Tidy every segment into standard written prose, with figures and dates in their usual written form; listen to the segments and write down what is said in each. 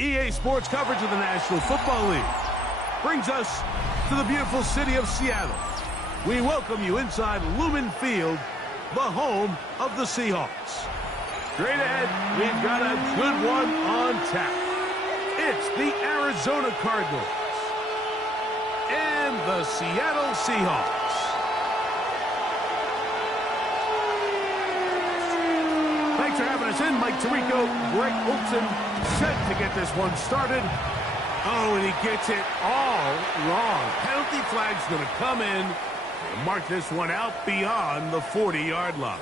EA Sports coverage of the National Football League brings us to the beautiful city of Seattle. We welcome you inside Lumen Field, the home of the Seahawks. Straight ahead, we've got a good one on tap. It's the Arizona Cardinals and the Seattle Seahawks. Thanks for having us in. Mike Tirico, Greg Olson, set to get this one started. Oh, and he gets it all wrong. Penalty flag's going to come in and mark this one out beyond the 40-yard line.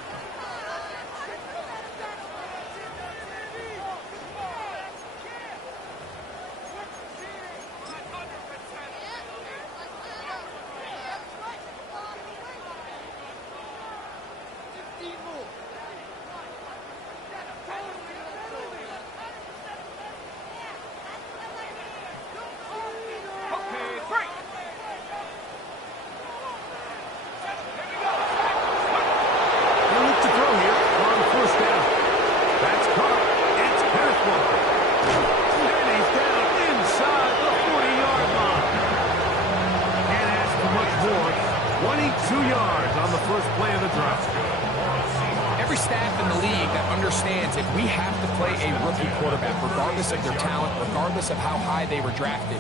Of how high they were drafted.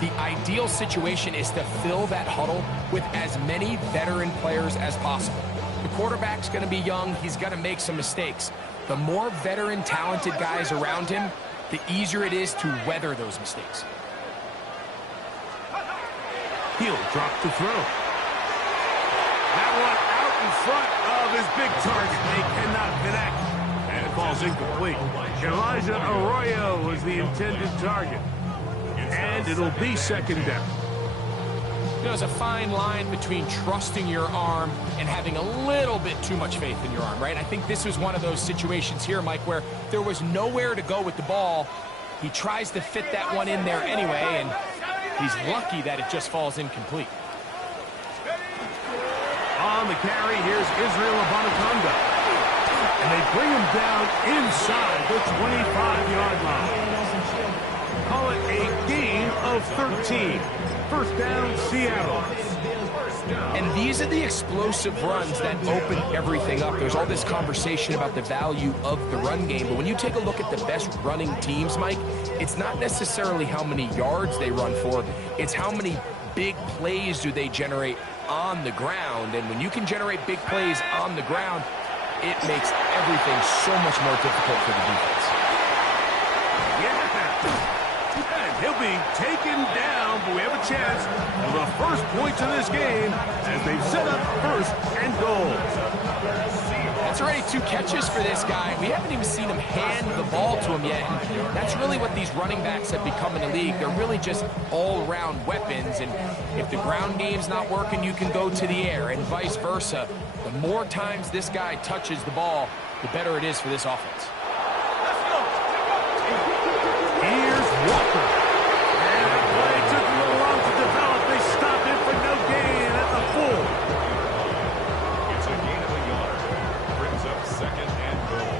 The ideal situation is to fill that huddle with as many veteran players as possible. The quarterback's going to be young. He's going to make some mistakes. The more veteran, talented guys around him, the easier it is to weather those mistakes. He'll drop the throw. That one out in front of his big target. They cannot connect. And the ball's incomplete. Elijah Arroyo was the intended target. And it'll be second down. There's a fine line between trusting your arm and having a little bit too much faith in your arm, right? I think this was one of those situations here, Mike, where there was nowhere to go with the ball. He tries to fit that one in there anyway, and he's lucky that it just falls incomplete. On the carry, here's Israel Abanaconda. And they bring him down inside the 25-yard line. Call it a gain of 13. First down, Seattle. And these are the explosive runs that open everything up. There's all this conversation about the value of the run game, but when you take a look at the best running teams, Mike, it's not necessarily how many yards they run for, it's how many big plays do they generate on the ground. And when you can generate big plays on the ground, it makes everything so much more difficult for the defense. Yeah. And he'll be taken down, but we have a chance for the first points of this game as they've set up first and goal. That's already 2 catches for this guy. We haven't even seen him hand the ball to him yet. And that's really what these running backs have become in the league. They're really just all-around weapons. And if the ground game's not working, you can go to the air and vice versa. The more times this guy touches the ball, the better it is for this offense. Here's Walker. And that play took a little long to develop. They stopped him for no gain at the 4. It's a gain of a yard. Brings up second and goal.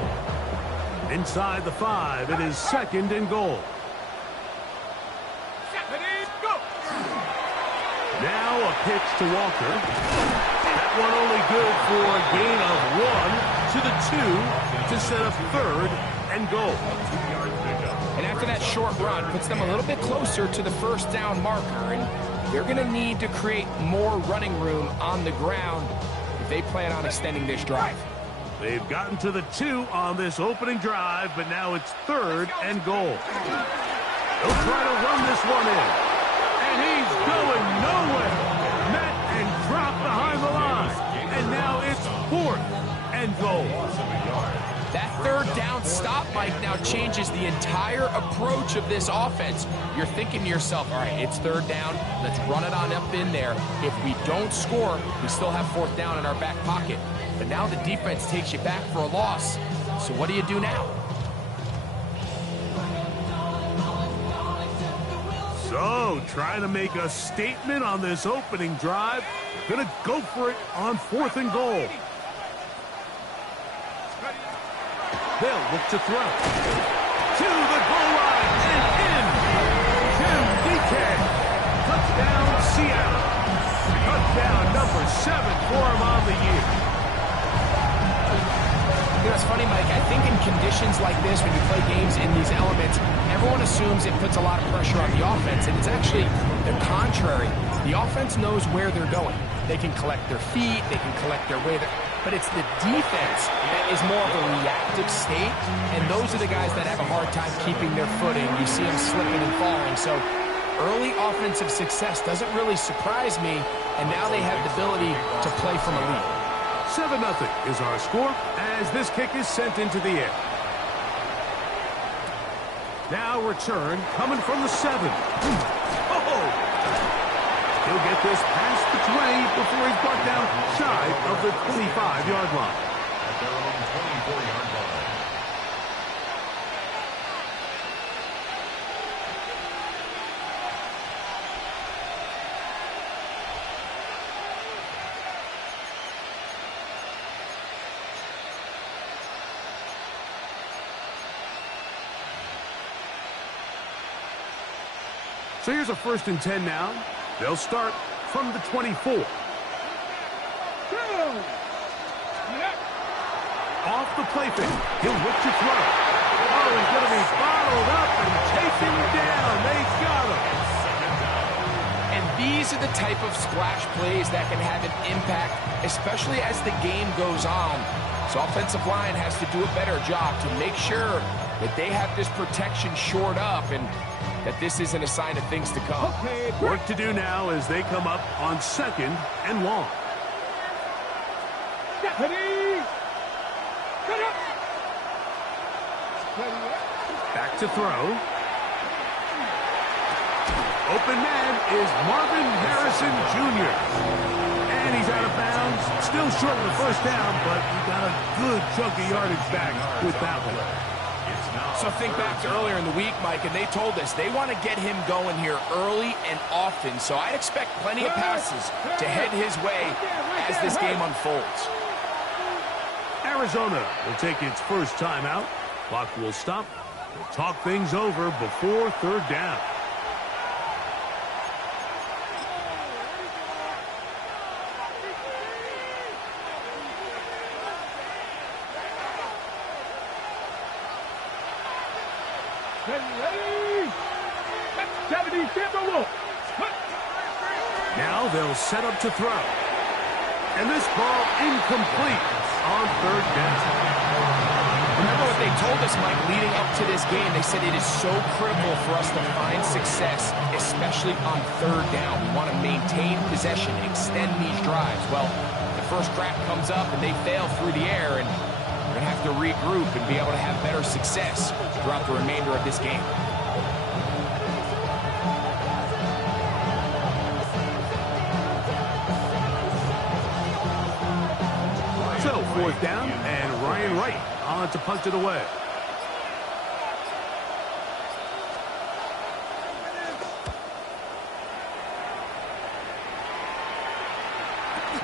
Inside the 5, it is second and goal. Now a pitch to Walker. That one only good for a gain of 1 to the 2 to set up third and goal. And after that short run, puts them a little bit closer to the first down marker. And they're going to need to create more running room on the ground if they plan on extending this drive. They've gotten to the 2 on this opening drive, but now it's third and goal. They'll try to run this one in. And he's going nowhere. Met and dropped behind the line. And now it's fourth and goal. That third down stop, Mike, now changes the entire approach of this offense. You're thinking to yourself, all right, it's third down. Let's run it on up in there. If we don't score, we still have fourth down in our back pocket. But now the defense takes you back for a loss. So what do you do now? So, trying to make a statement on this opening drive. Gonna go for it on fourth and goal. They'll look to throw. To the goal line. And Seattle. Touchdown number 7 for him on the year. You know, it's funny, Mike, I think in conditions like this, when you play games in these elements, everyone assumes it puts a lot of pressure on the offense, and it's actually the contrary. The offense knows where they're going. They can collect their feet, they can collect their way, but it's the defense that is more of a reactive state, and those are the guys that have a hard time keeping their footing. You see them slipping and falling, so early offensive success doesn't really surprise me, and now they have the ability to play from a lead. 7-0 is our score as this kick is sent into the air. Now return coming from the 7. Oh! He'll get this past the 20 before he's brought down shy of the 25-yard line. At their own 24-yard line. So here's a 1st and 10 now. They'll start from the 24. Off the play fake. He'll look to throw. Oh, he's going to be bottled up and taken down. They got him. And these are the type of splash plays that can have an impact, especially as the game goes on. So offensive line has to do a better job to make sure that they have this protection shored up and that this isn't a sign of things to come. Work to do now as they come up on 2nd and long. Back to throw. Open man is Marvin Harrison Jr. And he's out of bounds. Still short of the 1st down, but he got a good chunk of yardage back with that one. So think back to earlier in the week, Mike, and they told us they want to get him going here early and often. So I'd expect plenty of passes to head his way as this game unfolds. Arizona will take its first timeout. Clock will stop. We'll talk things over before 3rd down. Now they'll set up to throw. And this ball incomplete on 3rd down. Remember what they told us, Mike, leading up to this game. They said it is so critical for us to find success, especially on 3rd down. We want to maintain possession, extend these drives. Well, the first crack comes up and they fail through the air, and we're going to have to regroup and be able to have better success throughout the remainder of this game. So 4th down, and Ryan Wright on to punt it away.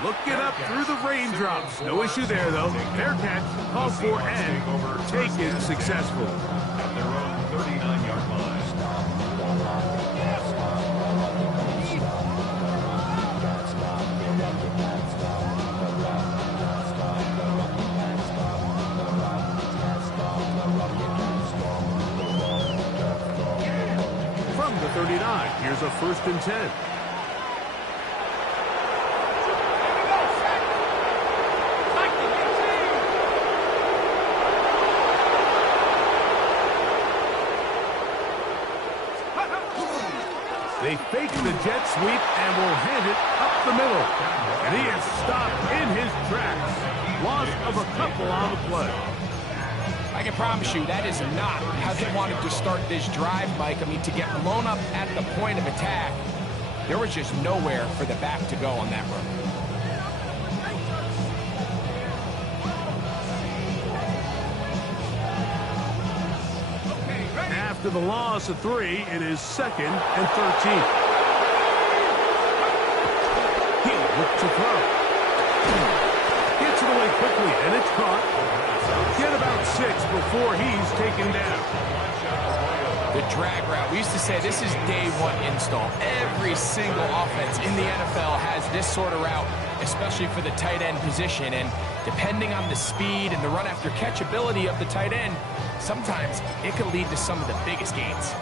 Looking up through the raindrops. No issue there, though. Fair catch, called for and taken successfully. At their own 39-yard line. From the 39, here's a 1st and 10. They fake the jet sweep and will hand it up the middle. And he is stopped in his tracks. Loss of a couple on the play. I can promise you that is not how they wanted to start this drive, Mike. I mean, to get blown up at the point of attack, there was just nowhere for the back to go on that run. After the loss of 3, it is 2nd and 13. He'll look to throw. Gets it away quickly, and it's caught. Get about 6 before he's taken down. The drag route. We used to say this is day one install. Every single offense in the NFL has this sort of route, especially for the tight end position. And depending on the speed and the run after catch ability of the tight end, sometimes it could lead to some of the biggest gains.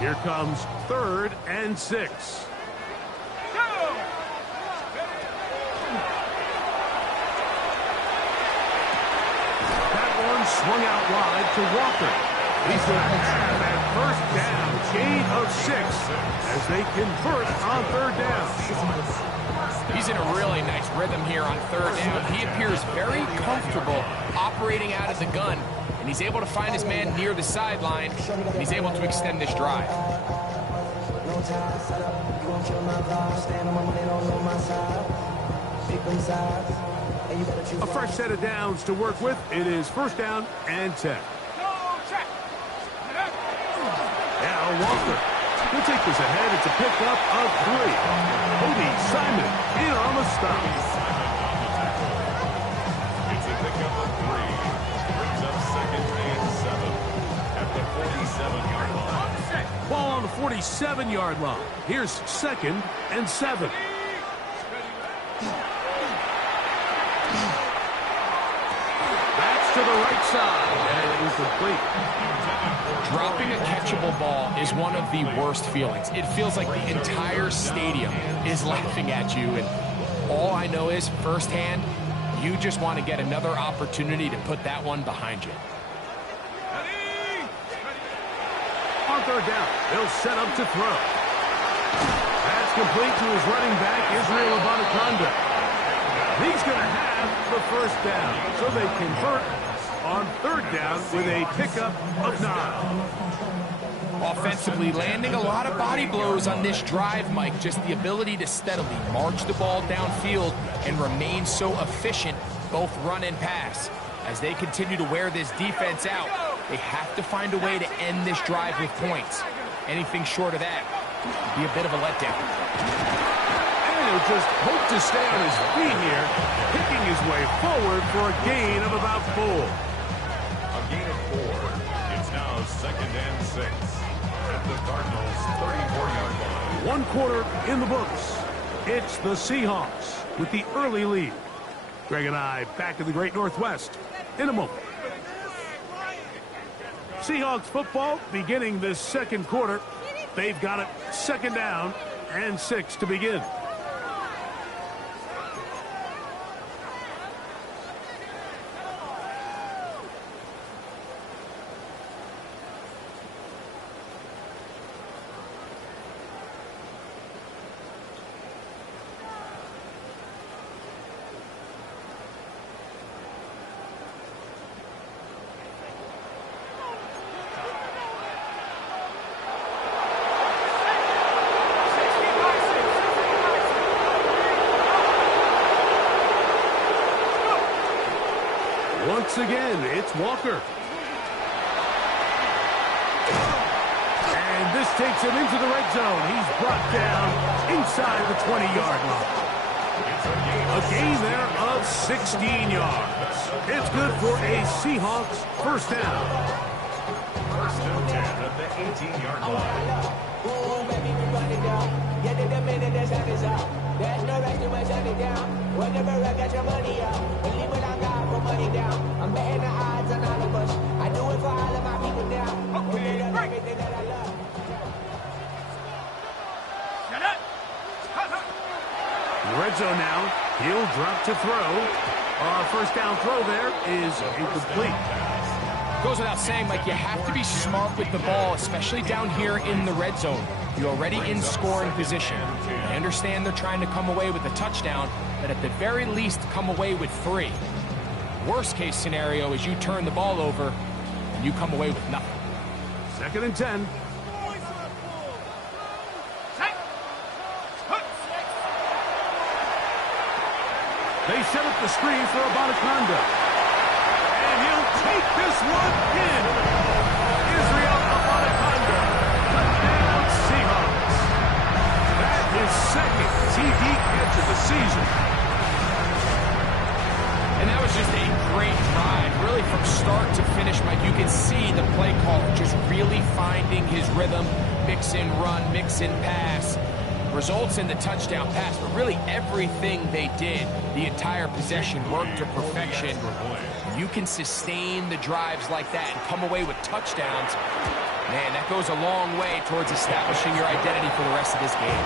Here comes 3rd and 6. Swung out wide to Walker. He's going to have that 1st down, gain of 6 as they convert on 3rd down. He's in a really nice rhythm here on 3rd down. He appears very comfortable operating out of the gun, and he's able to find his man near the sideline, and he's able to extend this drive. A fresh set of downs to work with. It is 1st down and 10. Now Walker. He'll take this ahead. It's a pickup of 3. Cody Simon in on the stop. It's a pickup of 3. Brings up 2nd and 7 at the 47-yard line. Ball on the 47-yard line. Here's 2nd and 7. To the right side, and incomplete. Dropping a catchable ball is one of the worst feelings. It feels like the entire stadium is laughing at you, and all I know is firsthand, you just want to get another opportunity to put that one behind you. On 3rd down, they'll set up to throw. That's complete to his running back, Israel Abanikanda. He's going to have the 1st down, so they convert on 3rd down with a pickup of 9. Offensively, landing a lot of body blows on this drive, Mike. Just the ability to steadily march the ball downfield and remain so efficient, both run and pass. As they continue to wear this defense out, they have to find a way to end this drive with points. Anything short of that would be a bit of a letdown. He'll just hope to stay on his feet here, picking his way forward for a gain of about 4. A gain of 4. It's now 2nd and 6 at the Cardinals' 34-yard line. 1 quarter in the books. It's the Seahawks with the early lead. Greg and I back in the Great Northwest in a moment. Seahawks football beginning this 2nd quarter. They've got it 2nd down and 6 to begin. Once again, it's Walker. And this takes him into the red zone. He's brought down inside the 20-yard line. A gain there of 16 yards. It's good for a Seahawks 1st down. 1st and 10 at the 18-yard line. There's no rest to my shut it down. Whenever I get your money out, believe what I got, put money down. I'm betting the odds on all of us. I do it for all of my people now. Okay, everything that I love. Red zone now. He'll drop to throw. Our 1st down throw there is incomplete. Goes without saying, Mike, you have to be smart with the ball, especially down here in the red zone. You're already in scoring position. I understand they're trying to come away with a touchdown, but at the very least, come away with 3. Worst case scenario is you turn the ball over and you come away with nothing. 2nd and 10. They set up the screen for Abanikanda. And he'll take this one in. Israel Abanikanda. Touchdown Seahawks. That is 2nd TD catch of the season. And that was just a great drive, really from start to finish, Mike. You can see the play call just really finding his rhythm, mix in run, mix in pass. Results in the touchdown pass, but really everything they did, the entire possession worked to perfection. You can sustain the drives like that and come away with touchdowns. Man, that goes a long way towards establishing your identity for the rest of this game.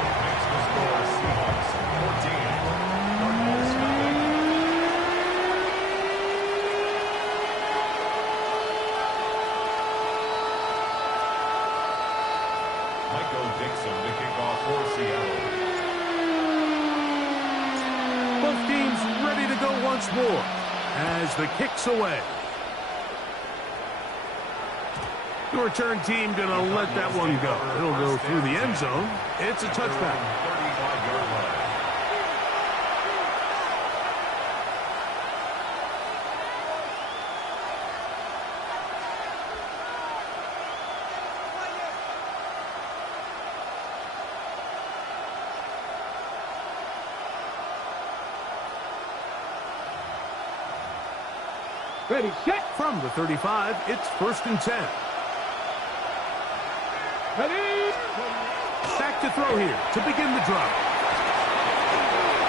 Both teams ready to go once more as the kick's away. The return team going to let that one go. It'll go through the end zone. It's a touchback. 35-yard line. Ready, set. From the 35, it's 1st and 10. Ready. Back to throw here to begin the drive.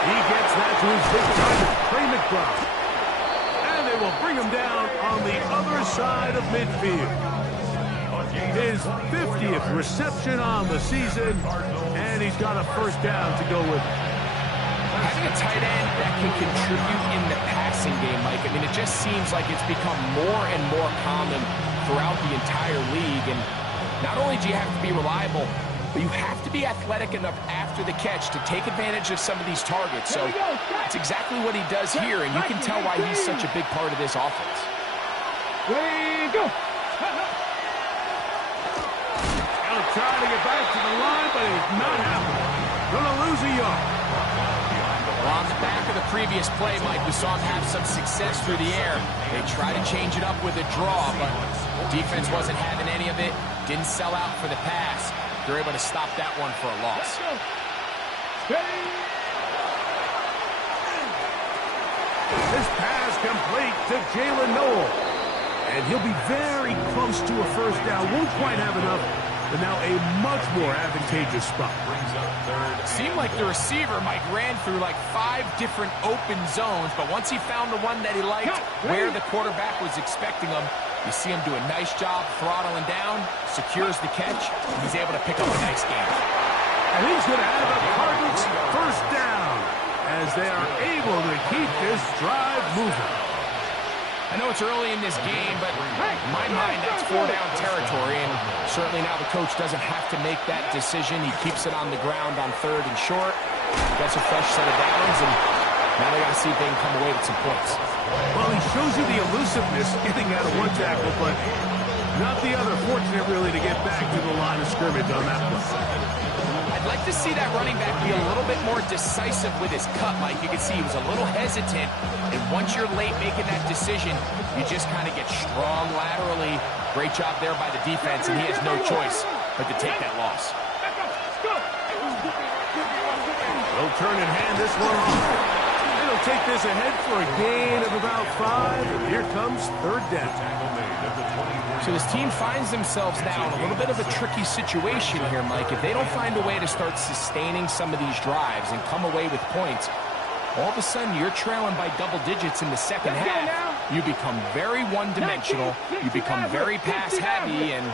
He gets that to his big target, Trey McBride. And they will bring him down on the other side of midfield. His 50th reception on the season, and he's got a 1st down to go with it. Having a tight end that can contribute in the passing game, Mike, I mean, it just seems like it's become more and more common throughout the entire league. And not only do you have to be reliable, but you have to be athletic enough after the catch to take advantage of some of these targets. So that's exactly what he does here, and you can tell why he's such a big part of this offense. Way go! He'll try to get back to the line, but it's not happening. Gonna lose a yard. Well, on the back of the previous play, Mike, we saw him have some success through the air. They tried to change it up with a draw, but defense wasn't having any of it. Didn't sell out for the pass. They're able to stop that one for a loss. This pass complete to Jalen Noel. And he'll be very close to a 1st down. Won't quite have enough, but now a much more advantageous spot. Seemed like the receiver, Mike, ran through like 5 different open zones, but once he found the one that he liked, where the quarterback was expecting him, you see him do a nice job throttling down, secures the catch, and he's able to pick up a nice game. And he's going to have a Cardinals 1st down as they are able to keep this drive moving. I know it's early in this game, but in my mind, that's 4-down territory, and certainly now the coach doesn't have to make that decision. He keeps it on the ground on 3rd and short, gets a fresh set of downs, and now they got to see if they can come away with some points. Well, he shows you the elusiveness getting out of one tackle, but not the other. Fortunate, really, to get back to the line of scrimmage on that one. I'd like to see that running back be a little bit more decisive with his cut, Mike. You can see he was a little hesitant, and once you're late making that decision, you just kind of get strong laterally. Great job there by the defense, and he has no choice but to take that loss. They'll turn and hand this one off. They'll take this ahead for a gain of about 5, and here comes 3rd down. So this team finds themselves now in a little bit of a tricky situation here, Mike. If they don't find a way to start sustaining some of these drives and come away with points, all of a sudden you're trailing by double digits in the 2nd half. You become very one-dimensional. You become very pass-heavy, and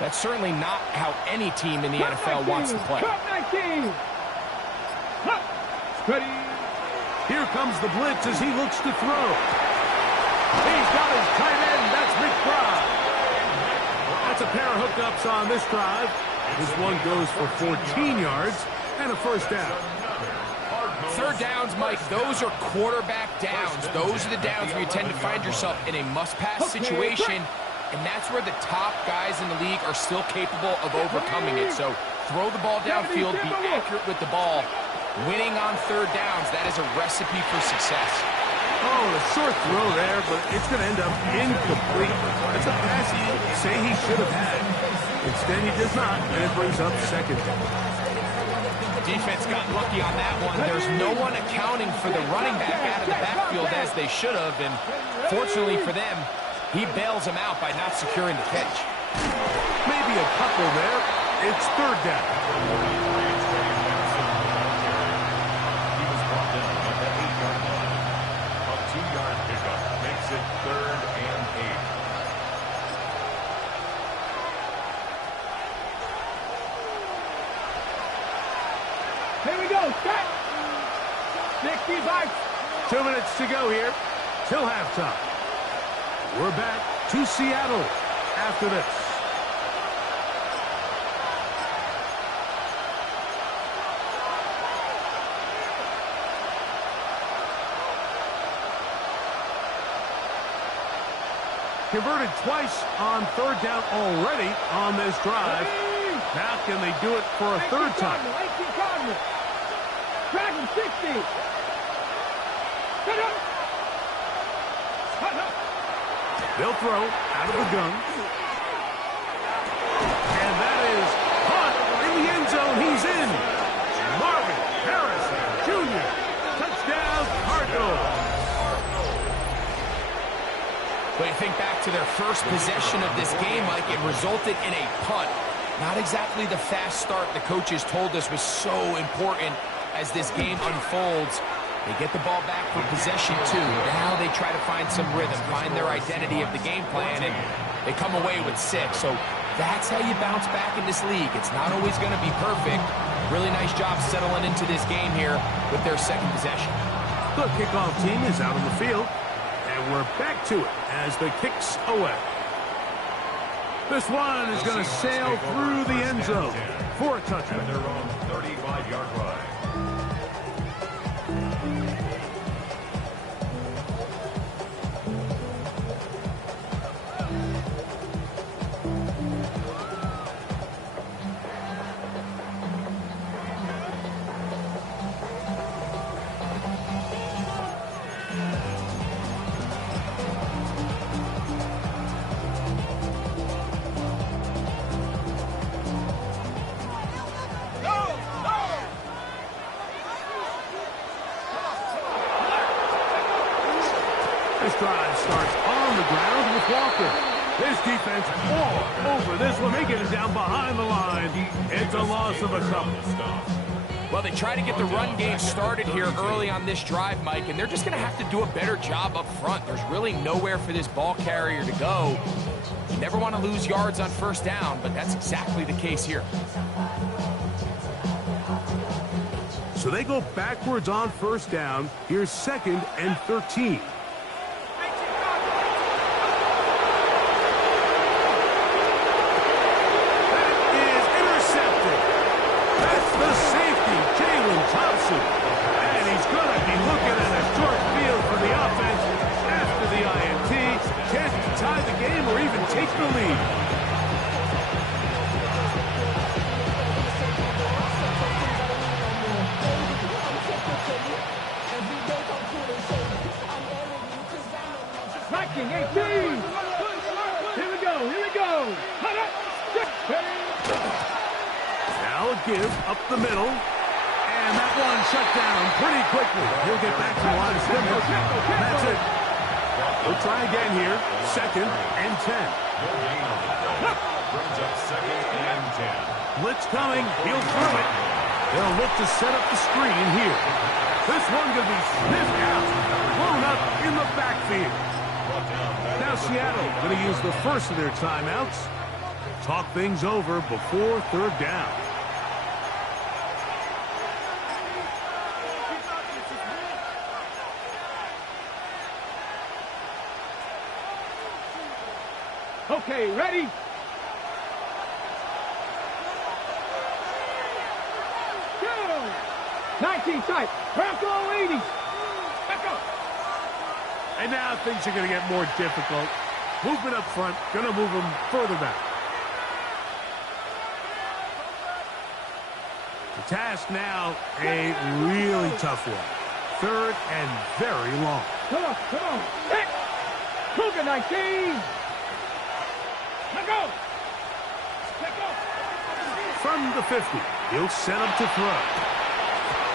that's certainly not how any team in the NFL wants to play. Here comes the blitz as he looks to throw. He's got his tight end. That's McBride. That's a pair of hookups on this drive. This one goes for 14 yards and a 1st down. 3rd downs, Mike, those are quarterback downs. Those are the downs where you tend to find yourself in a must-pass situation, and that's where the top guys in the league are still capable of overcoming it. So throw the ball downfield, be accurate with the ball. Winning on 3rd downs, that is a recipe for success. Oh, a short throw there, but it's going to end up incomplete. That's a pass he say he should have had. Instead, he does not, and it brings up 2nd down. defense got lucky on that one. There's no one accounting for the running back out of the backfield as they should have, and fortunately for them, he bails them out by not securing the catch. Maybe a couple there. It's third down. He was brought down at the 8-yard line. A 2-yard pickup makes it 3rd and 8. Here we go, set! 65. 2 minutes to go here till halftime. We're back to Seattle after this. Converted twice on third down already on this drive. Now can they do it for a third time? Dragon 60. Set up. They'll throw out of the gun. And that is caught in the end zone. He's in. Marvin Harrison Jr. Touchdown, Cardinals. But you think back to their first possession of this game, Mike, it resulted in a punt. Not exactly the fast start the coaches told us was so important as this game unfolds. They get the ball back for possession two. Now they try to find some rhythm, find their identity of the game plan, and they come away with 6. So that's how you bounce back in this league. It's not always going to be perfect. Really nice job settling into this game here with their second possession. The kickoff team is out on the field, and we're back to it as the kick's away. This one is going to sail through the end zone for a touchdown. At their own 35-yard line. This drive starts on the ground with Walker. This defense all over this one. They get it down behind the line. It's a loss of a couple. Well, they try to get the run game started here early on this drive, Mike, and they're just going to have to do a better job up front. There's really nowhere for this ball carrier to go. You never want to lose yards on first down, but that's exactly the case here. So they go backwards on first down. Here's 2nd and 13. And he's going to be looking at a short field for the offense after the INT. Chance to tie the game or even take the lead. Striking 18. Here we go. Now a give up the middle. And that one shut down pretty quickly. He'll get back to the line of scrimmage. That's it. We'll try again here. 2nd and 10. Brings up 2nd and 10. Blitz coming. He'll throw it. They'll look to set up the screen here. This one going to be sniffed out. Blown up in the backfield. Now Seattle going to use the first of their timeouts. Talk things over before third down. Okay, ready? Go! 19 tight. Bronco 80. Back up. And now things are going to get more difficult. Movement up front, going to move them further back. The task now, a really tough one. 3rd and very long. Come on. Hit! Cougar 19. Let go! From the 50, he'll set up to throw.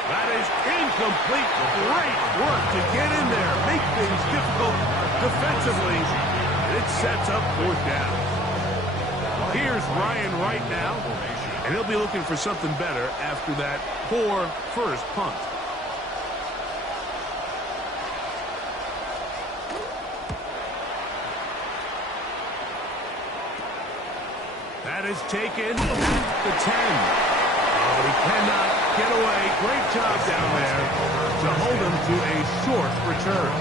That is incomplete. Great work to get in there, make things difficult defensively. It sets up fourth down. Here's Ryan right now, and he'll be looking for something better after that poor first punt. That is taken at the 10. Oh, but he cannot get away. Great job down there to hold him to a short return.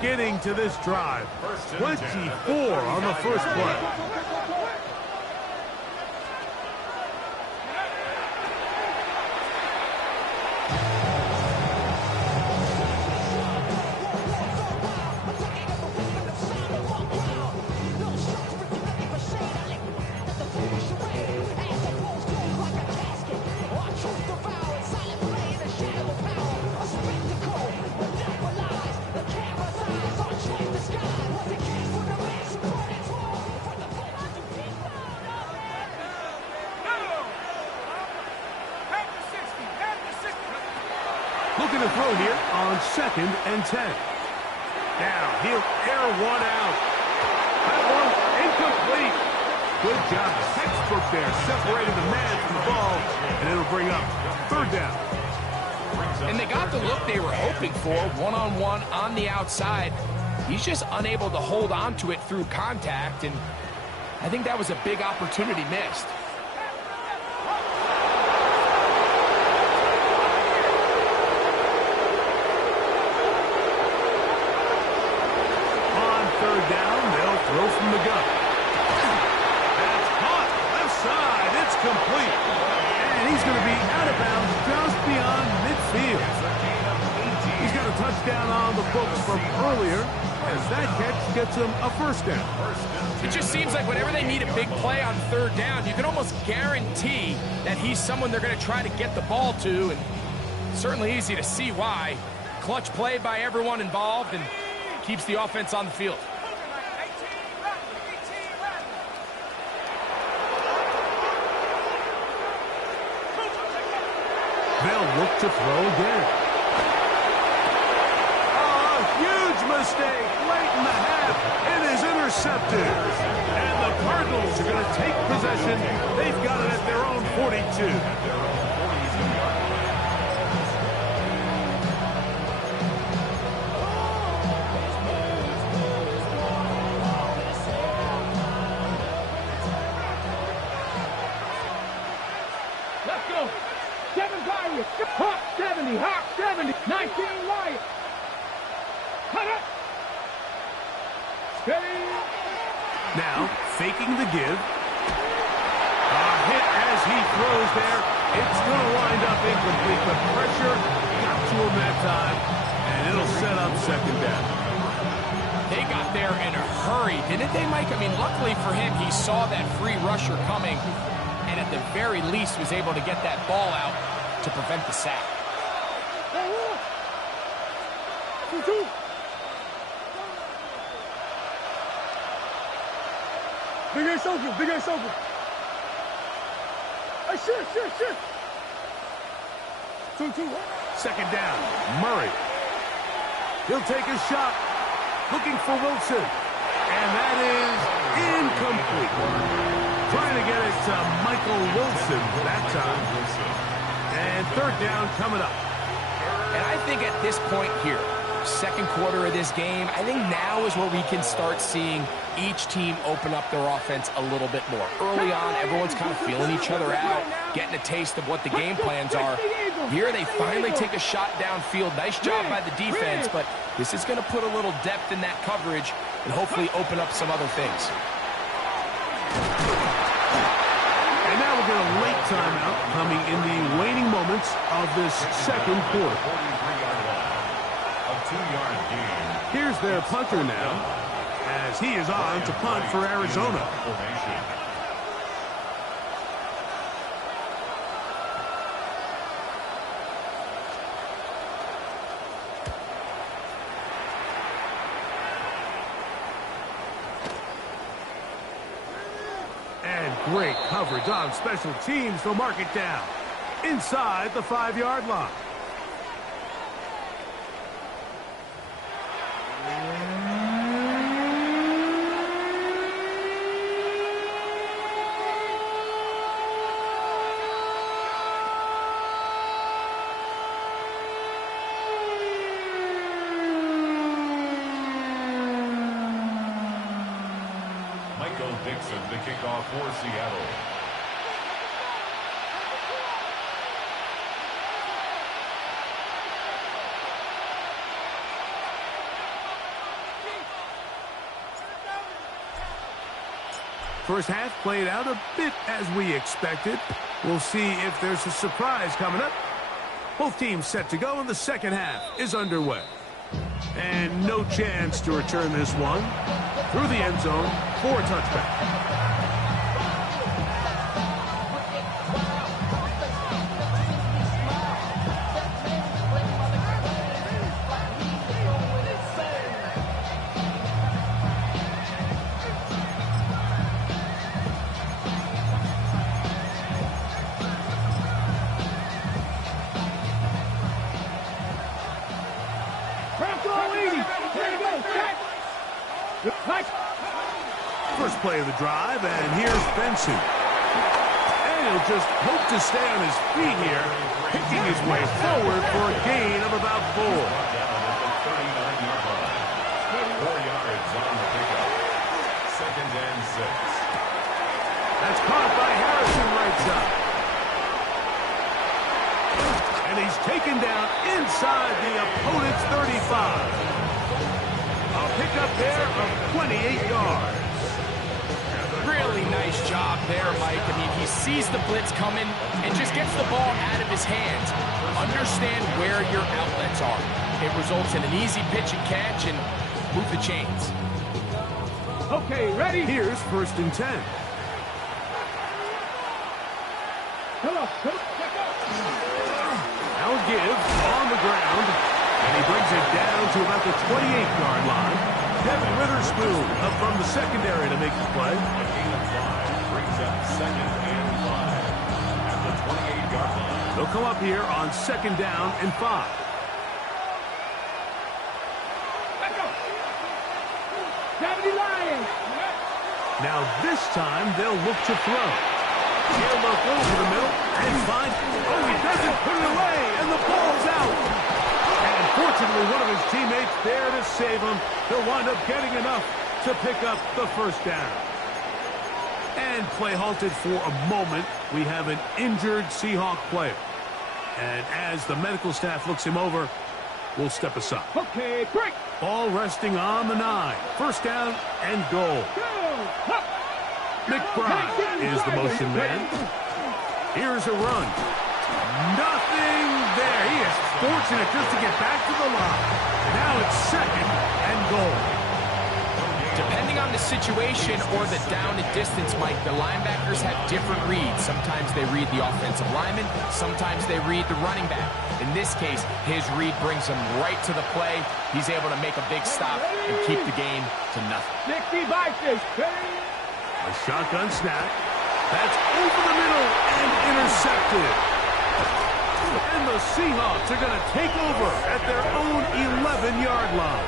Beginning to this drive. 24 on the first play. Looking to throw here on 2nd and 10. Now he'll air one out. That one incomplete. Good job. Textbook there, separating the man from the ball, and it'll bring up 3rd down. And they got the look they were hoping for, one-on-one on the outside. He's just unable to hold on to it through contact, and I think that was a big opportunity missed. Down, they'll throw from the gun. That's caught. Left side. It's complete. And he's going to be out of bounds just beyond midfield. He's got a touchdown on the books from earlier, as that catch gets him a 1st down. It just seems like whenever they need a big play on 3rd down, you can almost guarantee that he's someone they're going to try to get the ball to, and certainly easy to see why. Clutch play by everyone involved and keeps the offense on the field. They'll look to throw again. Oh, huge mistake late in the half. It is intercepted. And the Cardinals are going to take possession. They've got it at their own 42. Let's go. 7 Pirates. Hawk 70. Hawk 70. 19 Lions. Cut up. Steady. Now, faking the give. A hit as he throws there. It's going to wind up incomplete. The pressure got to him that time, and it'll set up 2nd down. They got there in a hurry, didn't they, Mike? I mean, luckily for him, he saw that free rusher coming, and at the very least was able to get that ball out to prevent the sack. Big ass open, big ass open. Hey, shit. 2-2. 2nd down, Murray. He'll take a shot, looking for Wilson. And that is incomplete. Trying to get it to Michael Wilson that time. And 3rd down coming up. And I think at this point here, 2nd quarter of this game, I think now is where we can start seeing each team open up their offense a little bit more. Early on, everyone's kind of feeling each other out, getting a taste of what the game plans are. Here they finally take a shot downfield. Nice job by the defense, but this is going to put a little depth in that coverage and hopefully open up some other things. And now we'll get a late timeout coming in the waning moments of this second quarter. Here's their punter now, as he is on to punt for Arizona. And great coverage on special teams. They'll mark it down inside the 5-yard line. The kickoff for Seattle. First half played out a bit as we expected. We'll see if there's a surprise coming up. Both teams set to go, and the second half is underway. And no chance to return this one through the end zone for a touchback. First play of the drive, and here's Benson. And he'll just hope to stay on his feet here, picking his way forward for a gain of about 4. 4 yards on the pickup. Second and 6. That's caught by Harrison right side. And he's taken down inside the opponent's 35. A pickup there of 28 yards. Really nice job there, Mike. I mean, he sees the blitz coming and just gets the ball out of his hands. Understand where your outlets are. It results in an easy pitch and catch and move the chains. Okay, ready? Here's first and 10. Come on. Now give on the ground, and he brings it down to about the 28-yard line. Kevin Witherspoon up from the secondary to make the play. A gain of 5 brings up second and 5 at the 28-yard line. They'll come up here on second down and 5. Let's go. 70 Lions. Now this time they'll look to throw. He'll look over the middle and find. Oh, he doesn't put it away, and the ball's out. And fortunately, one of his teammates there to save him. He'll wind up getting enough to pick up the first down. And play halted for a moment. We have an injured Seahawk player. And as the medical staff looks him over, we'll step aside. Okay, break. Ball resting on the 9. First down and goal. McBride is the motion man. Here's a run. Nothing there. He is fortunate just to get back to the line. Now it's second and goal. Depending on the situation or the down and distance, Mike, the linebackers have different reads. Sometimes they read the offensive lineman. Sometimes they read the running back. In this case, his read brings him right to the play. He's able to make a big stop and keep the game to nothing. 60 Vikings. A shotgun snap. That's over the middle and intercepted. And the Seahawks are going to take over at their own 11-yard line.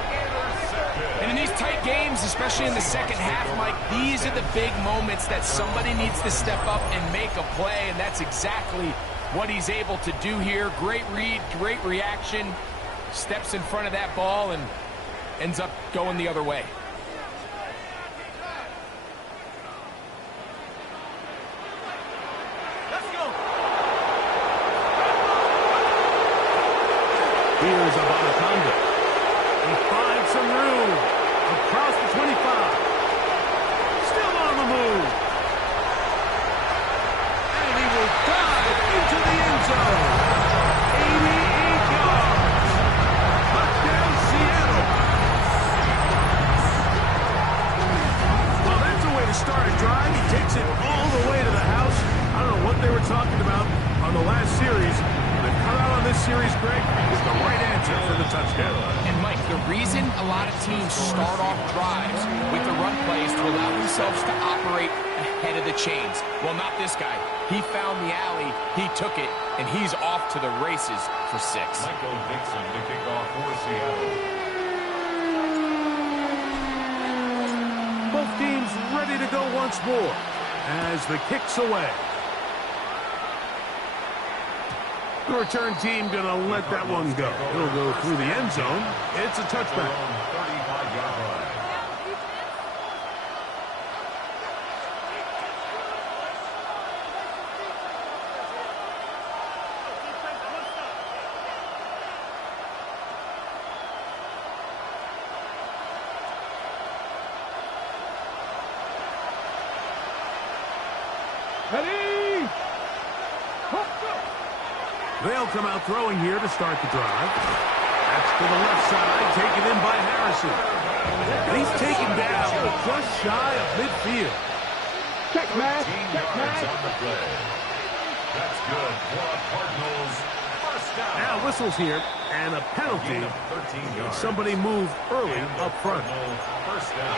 And in these tight games, especially in the second half, Mike, these are the big moments that somebody needs to step up and make a play, and that's exactly what he's able to do here. Great read, great reaction, steps in front of that ball and ends up going the other way. Here's Abanaconda. He finds some room across the 25. Still on the move. And he will dive into the end zone. 88 yards. Touchdown, Seattle. Well, that's a way to start a drive. He takes it all the way to the house. I don't know what they were talking about on the last series. The cutout on this series, Greg, is the right answer for the touchdown. And, Mike, the reason a lot of teams start off drives with the run plays to allow themselves to operate ahead of the chains. Well, not this guy. He found the alley, he took it, and he's off to the races for 6. Michael Dixon to kick off for Seattle. Both teams ready to go once more as the kick's away. The return team going to let that one go. It'll go through the end zone. It's a touchback. 35-yard line. Ready? They'll come out throwing here to start the drive. That's to the left side, taken in by Harrison. And he's taken down just shy of midfield. Check, man. 13 Check, yards man. on the play. That's good for the Cardinals. First down. Now whistles here, and a penalty. Gain of 13 yards. Somebody moved early And the up front. Cardinal first down.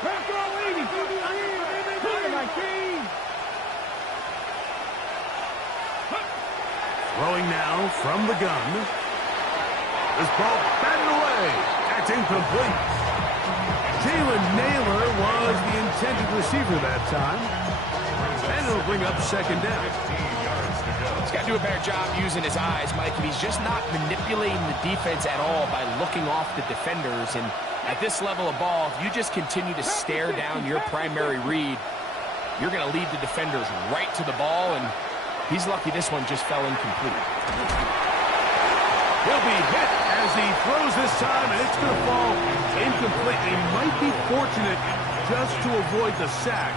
Back row 80. Target 19. Throwing now from the gun. This ball batted away. That's incomplete. Jalen Naylor was the intended receiver that time. And it'll bring up second down. 15 yards to go. He's got to do a better job using his eyes, Mike, and he's just not manipulating the defense at all by looking off the defenders. And at this level of ball, if you just continue to stare down your primary read, you're going to lead the defenders right to the ball, and he's lucky this one just fell incomplete. He'll be hit as he throws this time, and it's going to fall incomplete. He might be fortunate just to avoid the sack,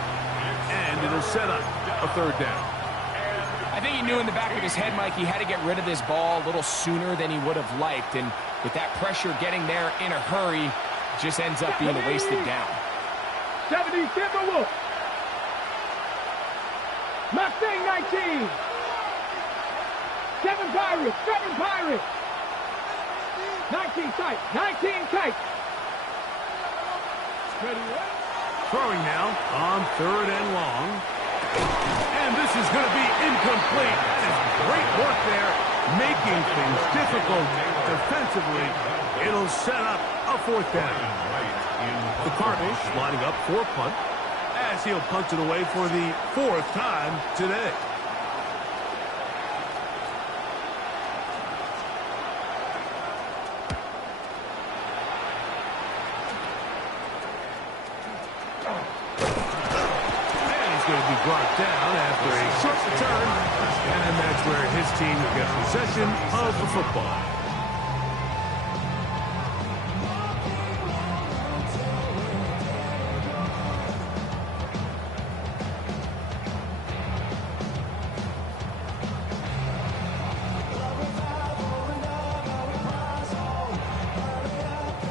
and it'll set up a third down. I think he knew in the back of his head, Mike, he had to get rid of this ball a little sooner than he would have liked, and with that pressure getting there in a hurry, just ends up being a wasted down. 70 Timberwolves. Mustang 19. 7 Pirates. 7 Pirates. 19 tight. 19 tight. Throwing now on third and long. And this is going to be incomplete. That is great work there, making things difficult defensively. It'll set up a fourth down. The Cardinals lining up for a punt as he'll punt it away for the 4th time today. Brought down after a short return, and that's where his team will get possession of the football.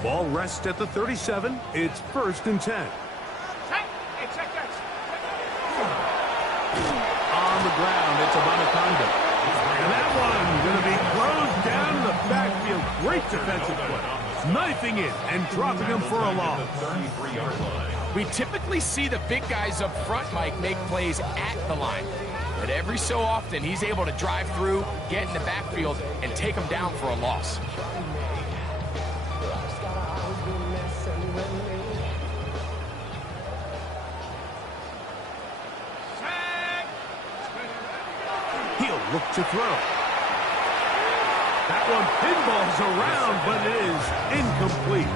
Ball rests at the 37. It's 1st and 10. On the ground, it's Abanaconda. And that one going to be closed down in the backfield. Great defensive play. Knifing it and dropping him for a loss. 33-yard line. We typically see the big guys up front, Mike, make plays at the line. But every so often, he's able to drive through, get in the backfield, and take them down for a loss. He'll look to throw. That one pinballs around, but it is incomplete.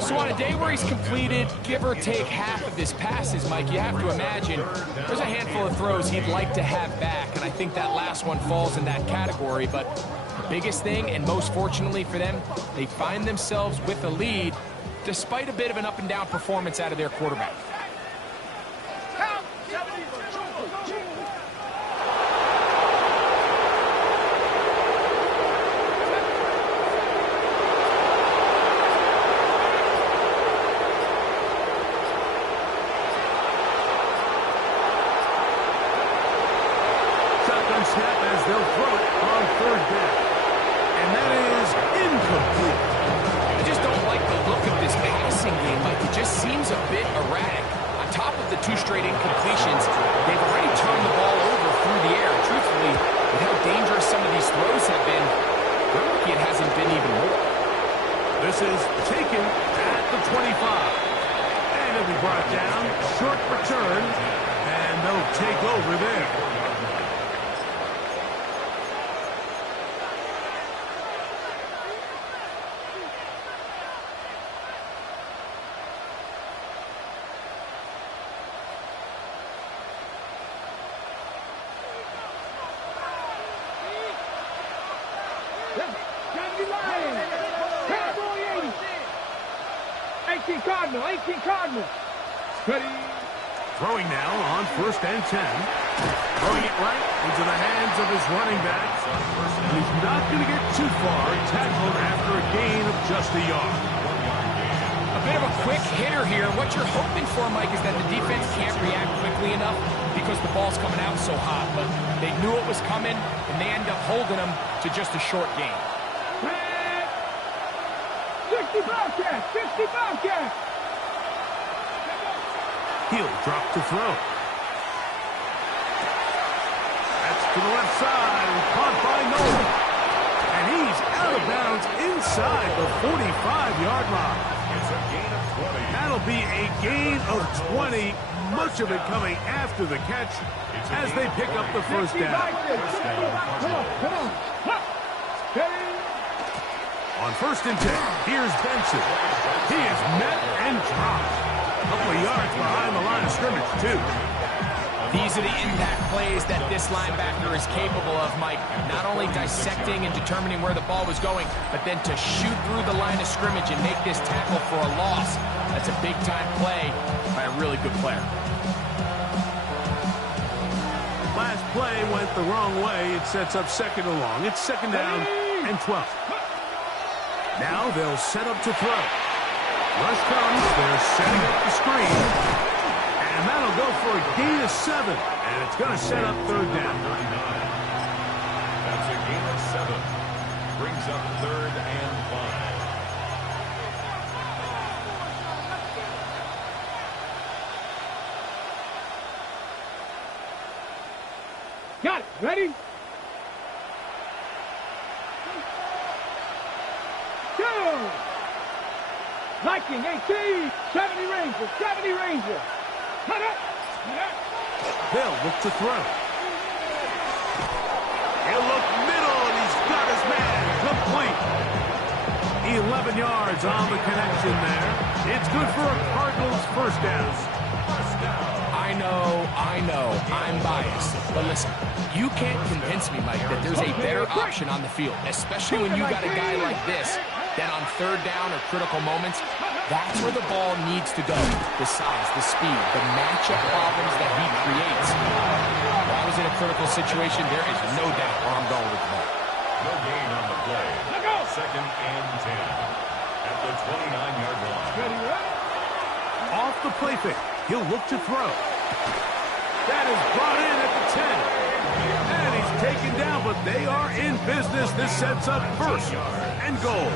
So on a day where he's completed, give or take half of his passes, Mike, you have to imagine there's a handful of throws he'd like to have back, and I think that last one falls in that category. But the biggest thing, and most fortunately for them, they find themselves with a lead despite a bit of an up-and-down performance out of their quarterback. Snap as they'll throw it on third down. And that is incomplete. I just don't like the look of this passing game, Mike. It just seems a bit erratic. On top of the 2 straight incompletions, they've already turned the ball over through the air. Truthfully, with how dangerous some of these throws have been, it hasn't been even more. This is taken at the 25. And it'll be brought down. Short return. And they'll take over there. Cardinal. Ready. Throwing now on 1st and 10. Throwing it right into the hands of his running back. He's not going to get too far. Tackled after a gain of just a yard. A bit of a quick hitter here. What you're hoping for, Mike, is that the defense can't react quickly enough because the ball's coming out so hot. But they knew it was coming, and they end up holding them to just a short gain. 60 Bobcat! 60 Bobcat! He'll drop to throw. That's to the left side. Caught by Nolan. And he's out of bounds inside the 45-yard line. It's a gain of 20. That'll be a gain of 20. Much of it coming after the catch as they pick up the first down. Come on. On 1st and 10, here's Benson. He is met and dropped. A couple of yards behind the line of scrimmage, too. These are the impact plays that this linebacker is capable of, Mike. Not only dissecting and determining where the ball was going, but then to shoot through the line of scrimmage and make this tackle for a loss. That's a big-time play by a really good player. Last play went the wrong way. It sets up 2nd and long. It's 2nd down and 12. Now they'll set up to throw. Rush comes. They're setting up the screen. And that'll go for a gain of 7. And it's going to set up 3rd down. That's a gain of 7. Brings up 3rd and 5. Got it. Ready? Go! Viking 18, 70 Ranger, 70 Ranger. Cut it! They'll look to throw. He'll look middle, and he's got his man complete. 11 yards on the connection there. It's good for a Cardinals first down. I know, I'm biased. But listen, you can't convince me, Mike, that there's a better option on the field, especially when you got a guy like this, that on 3rd down or critical moments, that's where the ball needs to go. The size, the speed, the matchup problems that he creates. If I was in a critical situation, there is no doubt where I'm going with the ball. No gain on the play. 2nd and 10 at the 29-yard line. Ready, right? Off the play fake. He'll look to throw. That is brought in at the 10. And he's taken down, but they are in business. This sets up 1st and goal.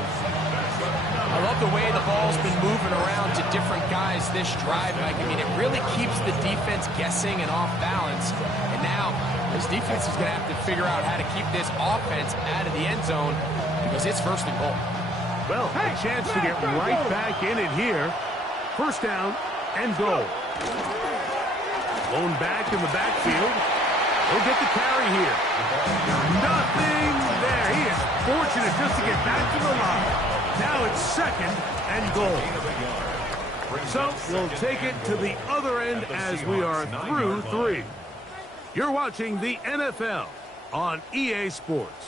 I love the way the ball's been moving around to different guys this drive, Mike. I mean, it really keeps the defense guessing and off balance. And now, this defense is going to have to figure out how to keep this offense out of the end zone because it's 1st and goal. Well, a chance to get right back in it here. 1st down and goal. Blown back in the backfield. He'll get the carry here. Nothing there. He is fortunate just to get back to the line. Now it's 2nd and goal. So we'll take it to the other end as we are through 3. You're watching the NFL on EA Sports.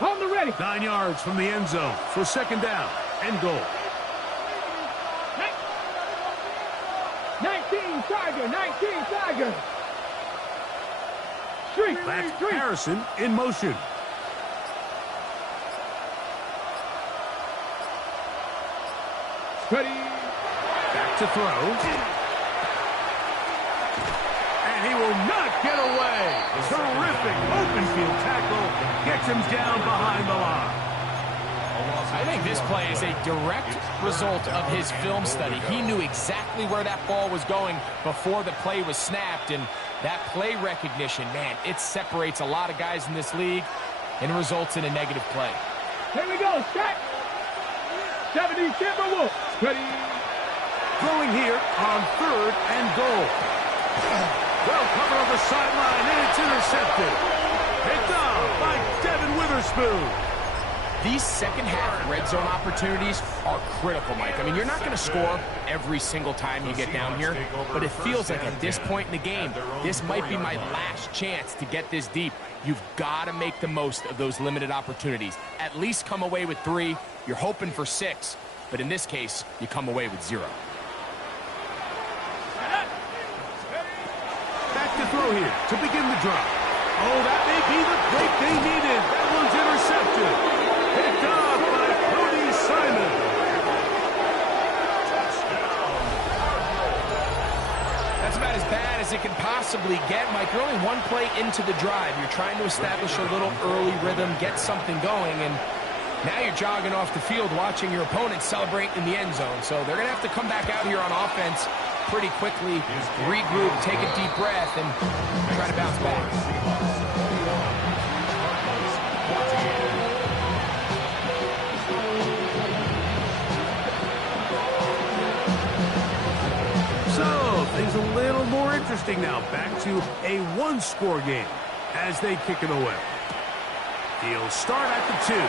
On the ready. 9 yards from the end zone for 2nd down and goal. 19 Tiger, 19 Tiger. Street. That's Harrison in motion. Ready. Back to throw. And he will not get away. Terrific open field tackle. Gets him down behind the line. I think this play is a direct result of his film study. He knew exactly where that ball was going before the play was snapped, and that play recognition, man, it separates a lot of guys in this league and results in a negative play. Here we go, set. 70 Timberwolves. Ready. Throwing here on 3rd and goal. Well covered on the sideline, and it's intercepted. Picked up by Devin Witherspoon. These second-half red zone opportunities are critical, Mike. I mean, you're not going to score every single time you get down here, but it feels like at this point in the game, this might be my last chance to get this deep. You've got to make the most of those limited opportunities. At least come away with 3. You're hoping for 6, but in this case, you come away with 0. Back to throw here to begin the drive. Oh, that may be the break they needed. That one's intercepted. Picked up by Cody Simon. That's about as bad as it can possibly get, Mike. You're only 1 play into the drive. You're trying to establish a little early rhythm, get something going, and now you're jogging off the field watching your opponent celebrate in the end zone. So they're going to have to come back out here on offense pretty quickly, regroup, take a deep breath, and try to bounce back. So things a little more interesting now. Back to a 1-score game as they kick it away. He'll start at the 2.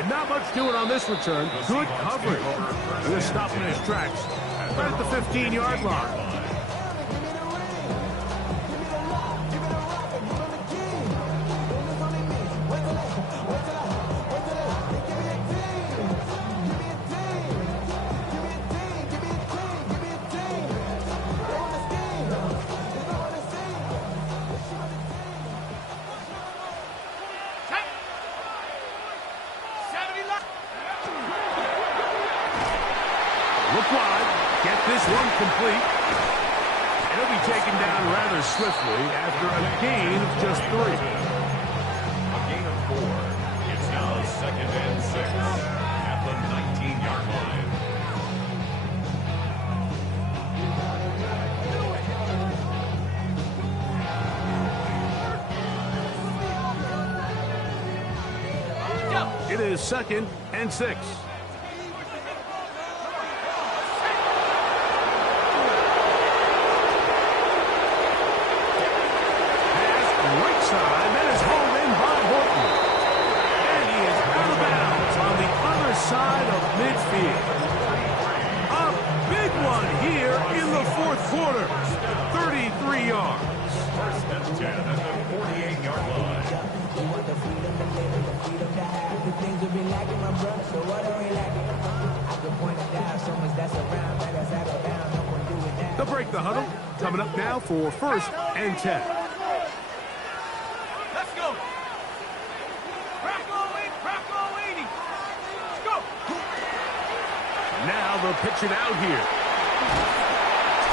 And not much doing on this return. Good coverage. We're stopping his tracks right at the 15-yard line. Look wide, get this one complete. And he'll be taken down rather swiftly after a gain of just 3. A gain of 4. It's now 2nd and 6 at the 19-yard line. It is 2nd and 6. Side of midfield. A big one here in the 4th quarter. 33 yards. 1st and 10 at the 48-yard line. You want the freedom to live and the freedom to have. The things will be lacking, my brother, so what are we lacking? I could point it out, so much that's around, that is out of bounds, no one do it now. They'll break the huddle. Coming up now for 1st and 10. Let's go. Now they'll pitch it out here.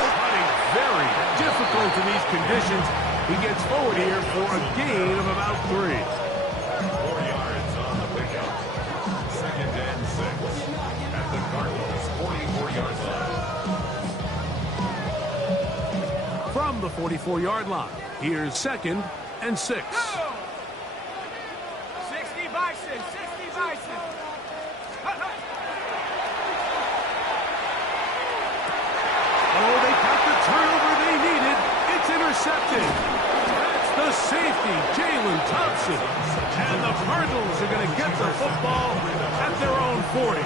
Putting very difficult in these conditions. He gets forward here for a gain of about 3. 4 yards on the pickup. 2nd and 6 at the Cardinals from the 44-yard line. Here's 2nd and 6. 60 Bison, 60 Bison. Oh, they got the turnover they needed. It's intercepted. That's the safety, Jalen Thompson. And the Cardinals are going to get the football at their own 40.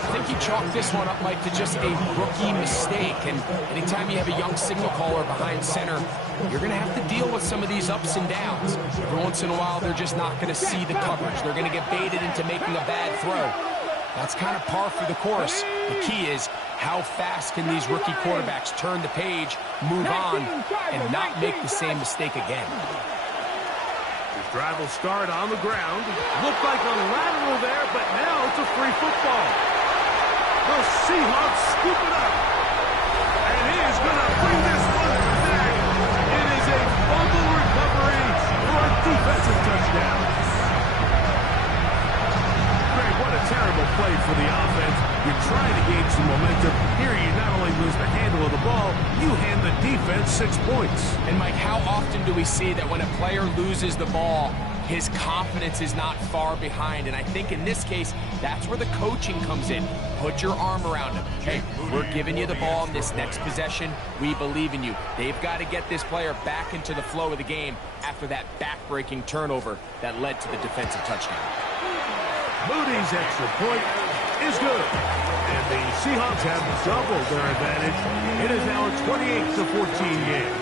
I think he chalked this one up, Mike, to just a rookie mistake. And anytime you have a young signal caller behind center, you're going to have to deal with some of these ups and downs. Every once in a while, they're just not going to see the coverage. They're going to get baited into making a bad throw. That's kind of par for the course. The key is, how fast can these rookie quarterbacks turn the page, move on, and not make the same mistake again? This drive will start on the ground. Looked like a lateral there, but now it's a free football. The Seahawks scoop it up. And he is going to bring this one back. It is a fumble recovery for a defensive touchdown. Greg, what a terrible play for the offense. You're trying to gain some momentum. Here you not only lose the handle of the ball, you hand the defense 6 points. And Mike, how often do we see that when a player loses the ball, his confidence is not far behind? And I think in this case, that's where the coaching comes in. Put your arm around him. Hey, we're giving you the ball in this next possession. We believe in you. They've got to get this player back into the flow of the game after that back-breaking turnover that led to the defensive touchdown. Moody's extra point is good. And the Seahawks have doubled their advantage. It is now a 28-14 game.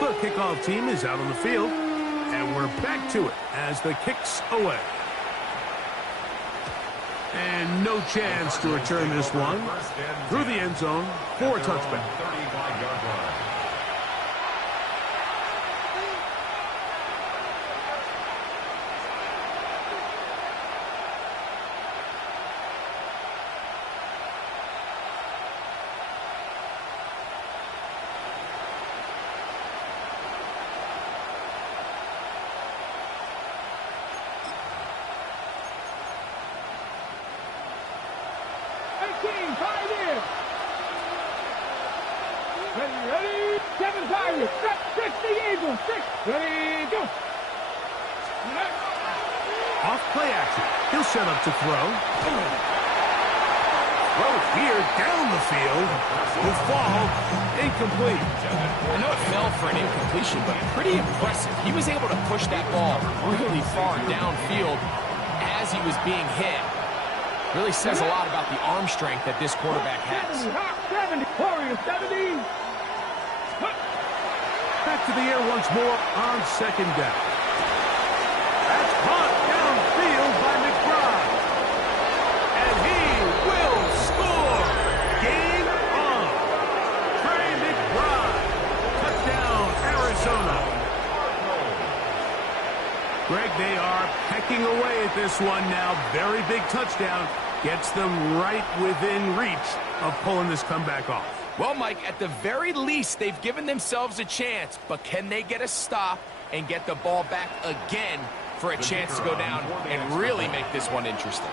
The kickoff team is out on the field, and we're back to it as the kick's away. And no chance to return this one through the end zone for a touchback. 35-yard run. Ready, 7 Tigers, 6 the Eagles, 6, ready, go. Off play action. He'll set up to throw. Throw here down the field. Will fall incomplete. I know it fell for an incompletion, but pretty impressive. He was able to push that ball really far downfield as he was being hit. Really says a lot about the arm strength that this quarterback has. 70, Warriors 70. Back to the air once more on second down. That's caught downfield by McBride. And he will score. Game on. Trey McBride. Touchdown, Arizona. Greg, they are pecking away at this one now. Very big touchdown. Gets them right within reach of pulling this comeback off. Well, Mike, at the very least, they've given themselves a chance, but can they get a stop and get the ball back again for a chance to go down and really make this one interesting?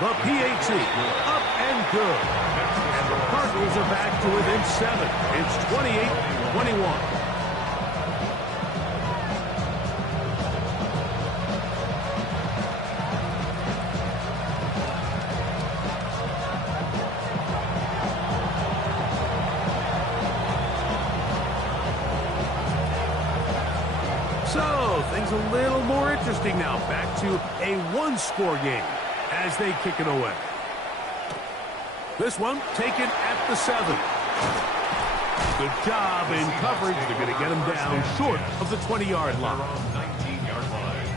The PAT, up and good. And the Cardinals are back to within 7. It's 28-21. So, things a little more interesting now. Back to a one-score game as they kick it away. This one taken at the 7. Good job in coverage. They're going to get him down short of the 20-yard line. 19-yard line.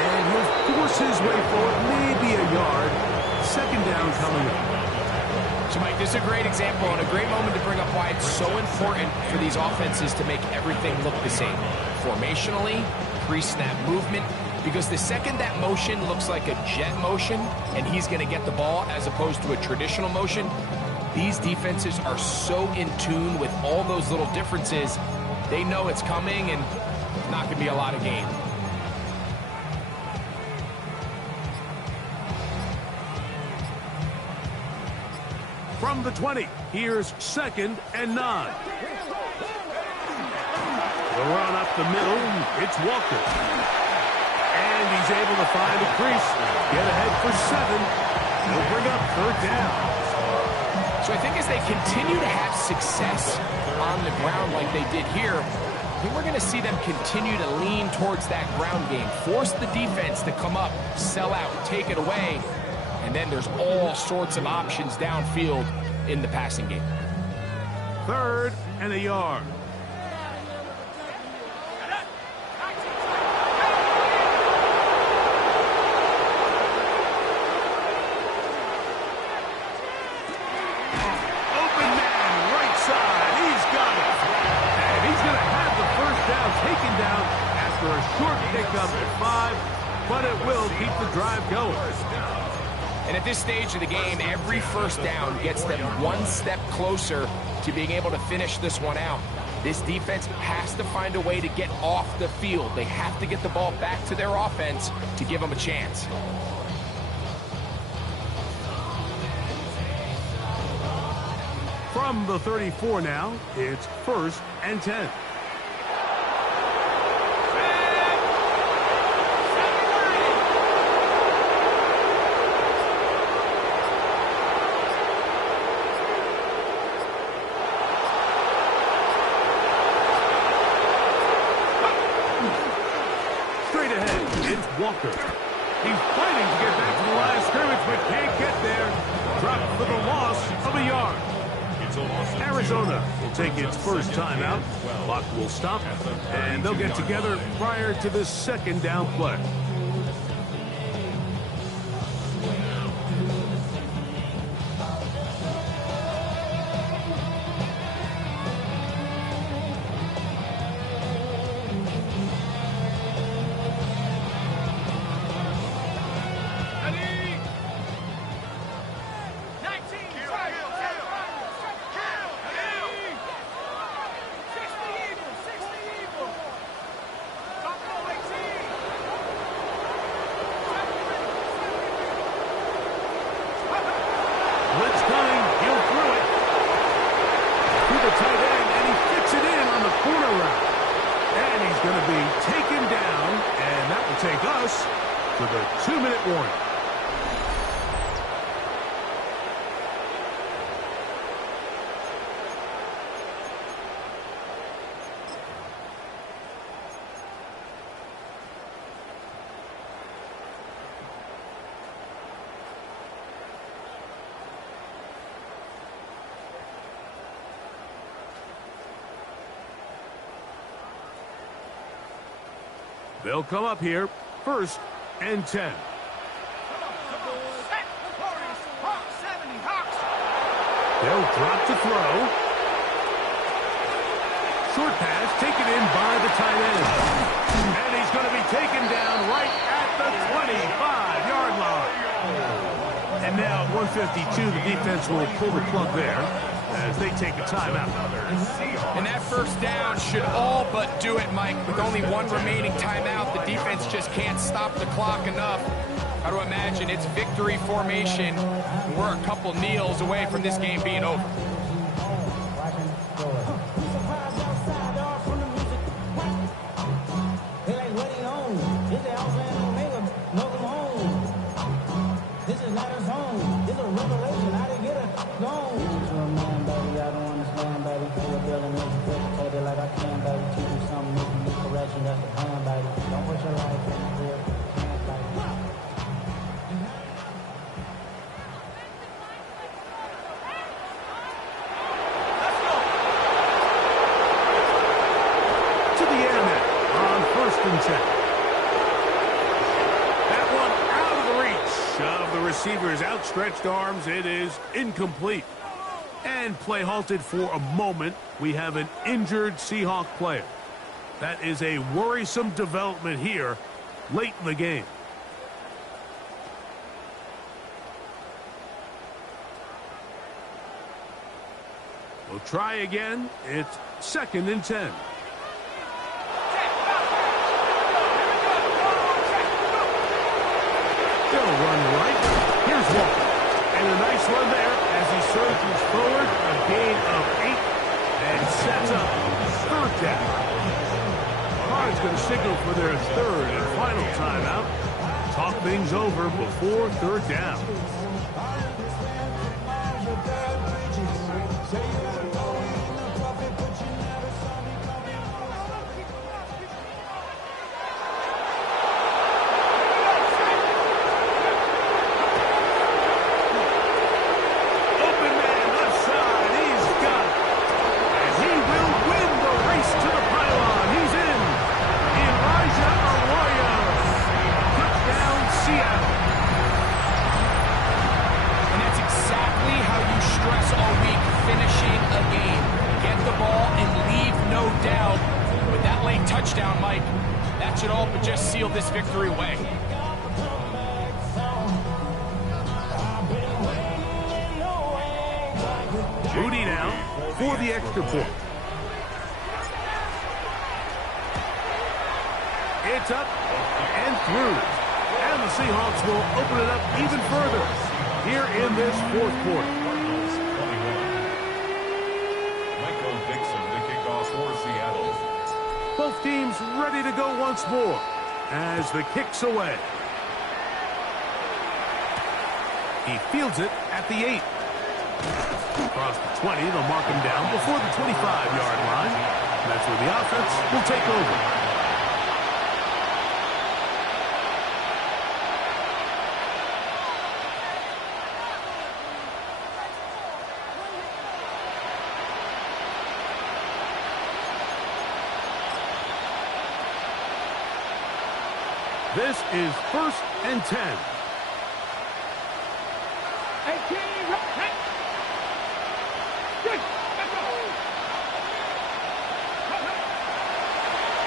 And he'll force his way forward, maybe a yard. Second down coming up. So, Mike, this is a great example and a great moment to bring up why it's so important for these offenses to make everything look the same. Formationally, pre-snap movement, because the second that motion looks like a jet motion and he's going to get the ball as opposed to a traditional motion, these defenses are so in tune with all those little differences. They know it's coming and not going to be a lot of gain. From the 20, here's 2nd and 9. The run up the middle, it's Walker. And he's able to find a crease, get ahead for 7. He'll bring up 3rd down. So I think as they continue to have success on the ground like they did here, I think we're going to see them continue to lean towards that ground game, force the defense to come up, sell out, take it away, and then there's all sorts of options downfield in the passing game. 3rd and a yard. Open man, right side. He's got it. And he's going to have the 1st down taken down after a short pickup at 5, but it will keep the drive going. And at this stage of the game, every 1st down gets them one step closer to being able to finish this one out. This defense has to find a way to get off the field. They have to get the ball back to their offense to give them a chance. From the 34 now, it's 1st and 10. Walker. He's fighting to get back to the line of scrimmage, but can't get there. Dropped for the loss of a yard. Arizona will take its first timeout. Clock will stop, and they'll get together prior to the 2nd down play. Take us to the 2-minute warning. They'll come up here, 1st and 10. They'll drop to throw. Short pass taken in by the tight end. And he's going to be taken down right at the 25-yard line. And now at 152, the defense will pull the plug there as they take a timeout. And that 1st down should all but do it, Mike. With only one remaining timeout, the defense just can't stop the clock enough. Got to imagine it's victory formation. We're a couple kneels away from this game being over. of the receiver's outstretched arms. It is incomplete. And play halted for a moment. We have an injured Seahawk player. That is a worrisome development here late in the game. We'll try again. It's 2nd and 10. They'll run right. Here's Walker. And a nice run there as he surges forward. A gain of 8 and sets up 3rd down. Carr's going to signal for their 3rd and final timeout. Talk things over before 3rd down. Touchdown, Mike. That should all but just seal this victory away. Moody now for the extra point. It's up and through. And the Seahawks will open it up even further here in this 4th quarter. Both teams ready to go once more as the kick's away. He fields it at the 8. Across the 20, they'll mark him down before the 25-yard line. That's where the offense will take over. This is 1st and 10.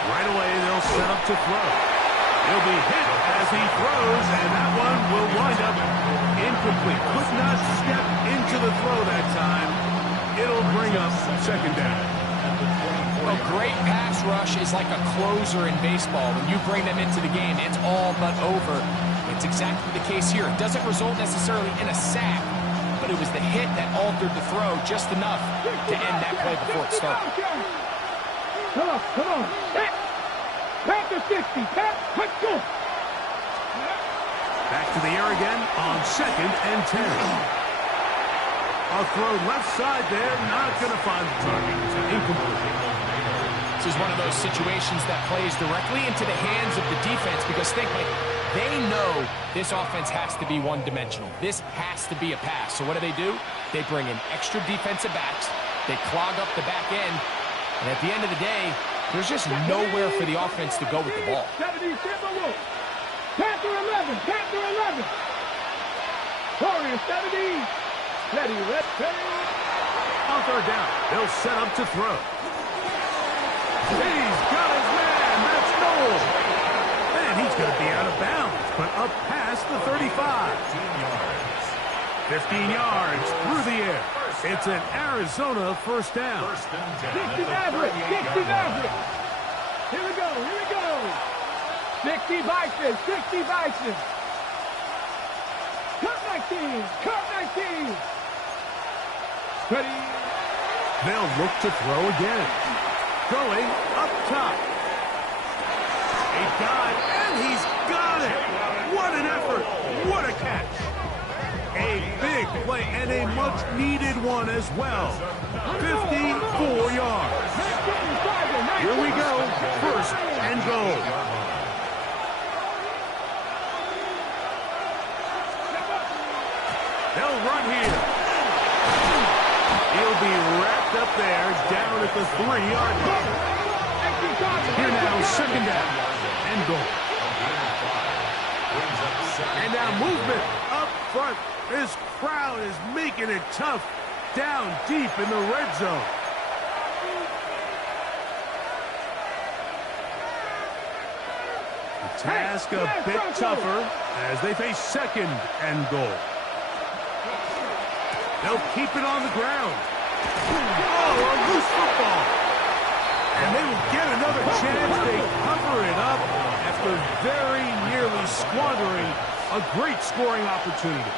Right away, they'll set up to throw. He'll be hit as he throws, and that one will wind up incomplete. Could not step into the throw that time. It'll bring up 2nd down. A great pass rush is like a closer in baseball. When you bring them into the game, it's all but over. It's exactly the case here. It doesn't result necessarily in a sack, but it was the hit that altered the throw just enough to end that play before it started. Come on. Back to 60. Let's go. Back to the air again on 2nd and 10. A throw left side there, not going to find the target. Incomplete. This is one of those situations that plays directly into the hands of the defense because think, like, they know this offense has to be one-dimensional. This has to be a pass. So what do? They bring in extra defensive backs. They clog up the back end. And at the end of the day, there's just nowhere for the offense to go with the ball. 70, Panther 11. Warrior 70. Ready. On 3rd down, they'll set up to throw. He's got his man. That's Noel. And he's going to be out of bounds, but up past the 35. 15 yards through the air. It's an Arizona 1st down. 60 Maverick. Here we go. 60 Bison. Cut 19. Ready. They'll look to throw again. Going up top. A dive, and he's got it. What an effort. What a catch. A big play and a much-needed one as well. 54 yards. Here we go. 1st and goal. They'll run here. He'll be wrapped up there, down at the 3-yard line. Here now, 2nd down and goal. And now movement up front. This crowd is making it tough down deep in the red zone. The task a bit tougher as they face second and goal. They'll keep it on the ground. Oh, a loose football. And they will get another chance. They cover it up after very nearly squandering a great scoring opportunity.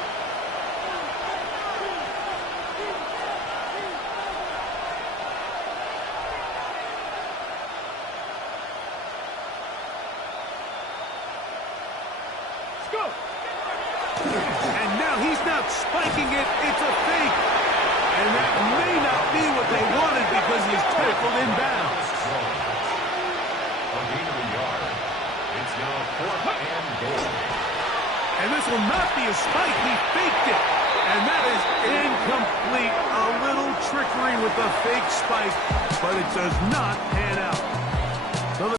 And now he's not spiking it. It's a fake. And that may not be what they wanted because he's tackled inbounds. A gain of a yard. It's now 4th and goal. And this will not be a spike. He faked it. And that is incomplete. A little trickery with the fake spike, but it does not pan out.